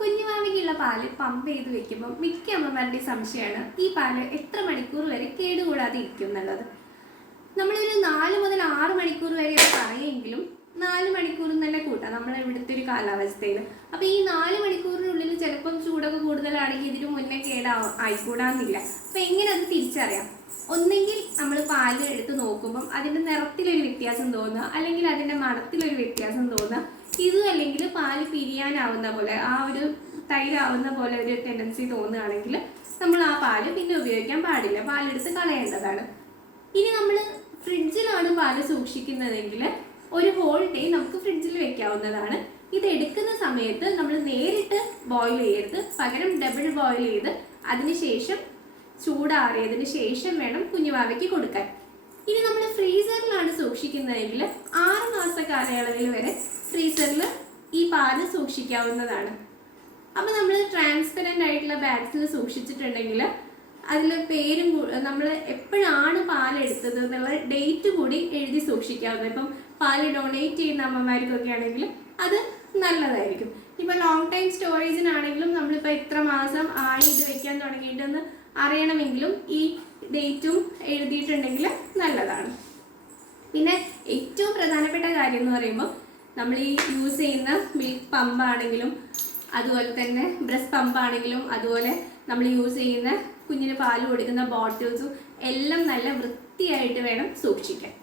കുഞ്ഞുമാവിക്കുള്ള പാല് പമ്പ് ചെയ്ത് വെക്കുമ്പോൾ മിക്ക അമ്മമാരുടെ സംശയമാണ് ഈ പാല് എത്ര മണിക്കൂർ വരെ കേടുകൂടാതെ ഇരിക്കും എന്നുള്ളത്. നമ്മളൊരു 4 മുതൽ 6 മണിക്കൂർ വരെ പറയുമെങ്കിലും 4 മണിക്കൂർ തന്നെ കൂട്ടാം നമ്മൾ ഇവിടുത്തെ ഒരു കാലാവസ്ഥയിൽ. അപ്പോൾ ഈ 4 മണിക്കൂറിനുള്ളിൽ ചിലപ്പം ചൂടൊക്കെ കൂടുതലാണെങ്കിൽ ഇതിന് മുന്നേ ആയിക്കൂടാന്നില്ല. അപ്പോൾ എങ്ങനെ അത് തിരിച്ചറിയാം? ഒന്നെങ്കിൽ നമ്മൾ പാല് എടുത്ത് നോക്കുമ്പം അതിൻ്റെ നിറത്തിലൊരു വ്യത്യാസം തോന്നുക, അല്ലെങ്കിൽ അതിൻ്റെ മണത്തിലൊരു വ്യത്യാസം തോന്നുക. ഇതും അല്ലെങ്കിൽ പാല് പിരിയാനാവുന്ന പോലെ, ആ ഒരു തൈരാവുന്ന പോലെ ഒരു ടെൻഡൻസി തോന്നുകയാണെങ്കിൽ നമ്മൾ ആ പാല് പിന്നെ ഉപയോഗിക്കാൻ പാടില്ല, പാലെടുത്ത് കളയേണ്ടതാണ്. ഇനി നമ്മൾ ഫ്രിഡ്ജിലാണ് പാല് സൂക്ഷിക്കുന്നതെങ്കിൽ ഒരു ഹോൾ ഡേ നമുക്ക് ഫ്രിഡ്ജിൽ വെക്കാവുന്നതാണ്. ഇത് എടുക്കുന്ന സമയത്ത് നമ്മൾ നേരിട്ട് ബോയിൽ ചെയ്യരുത്, പകരം ഡബിൾ ബോയിൽ ചെയ്ത് അതിനുശേഷം ചൂടാറിയതിന് ശേഷം വേണം കുഞ്ഞുവാവയ്ക്ക് കൊടുക്കാൻ. ഇനി നമ്മൾ ഫ്രീസറിലാണ് സൂക്ഷിക്കുന്നതെങ്കിൽ 6 മാസ കാലയളവിൽ വരെ ഫ്രീസറിൽ ഈ പാല് സൂക്ഷിക്കാവുന്നതാണ്. അപ്പോൾ നമ്മൾ ട്രാൻസ്പെറൻ്റ് ആയിട്ടുള്ള ബാഗ്സിൽ സൂക്ഷിച്ചിട്ടുണ്ടെങ്കിൽ അതിൽ പേരും നമ്മൾ എപ്പോഴാണ് പാലെടുത്തത് എന്നുള്ള ഡേറ്റ് കൂടി എഴുതി സൂക്ഷിക്കാവുന്നത്. ഇപ്പം പാല് ഡൊണേറ്റ് ചെയ്യുന്ന അമ്മമാർക്കൊക്കെ ആണെങ്കിൽ അത് നല്ലതായിരിക്കും. ഇപ്പം ലോങ് ടൈം സ്റ്റോറേജിനാണെങ്കിലും നമ്മളിപ്പോൾ എത്ര മാസം ആയി ഇത് വെക്കാൻ തുടങ്ങിയിട്ടെന്ന് അറിയണമെങ്കിലും ഈ ഡേറ്റും എഴുതിയിട്ടുണ്ടെങ്കിൽ നല്ലതാണ്. പിന്നെ ഏറ്റവും പ്രധാനപ്പെട്ട കാര്യം എന്ന് പറയുമ്പോൾ നമ്മൾ ഈ യൂസ് ചെയ്യുന്ന മിൽക്ക് പമ്പാണെങ്കിലും അതുപോലെ തന്നെ ബ്രസ്റ്റ് പമ്പാണെങ്കിലും അതുപോലെ നമ്മൾ യൂസ് ചെയ്യുന്ന കുഞ്ഞിന് പാല് കൊടുക്കുന്ന ബോട്ടിൽസും എല്ലാം നല്ല വൃത്തിയായിട്ട് വേണം സൂക്ഷിക്കാൻ.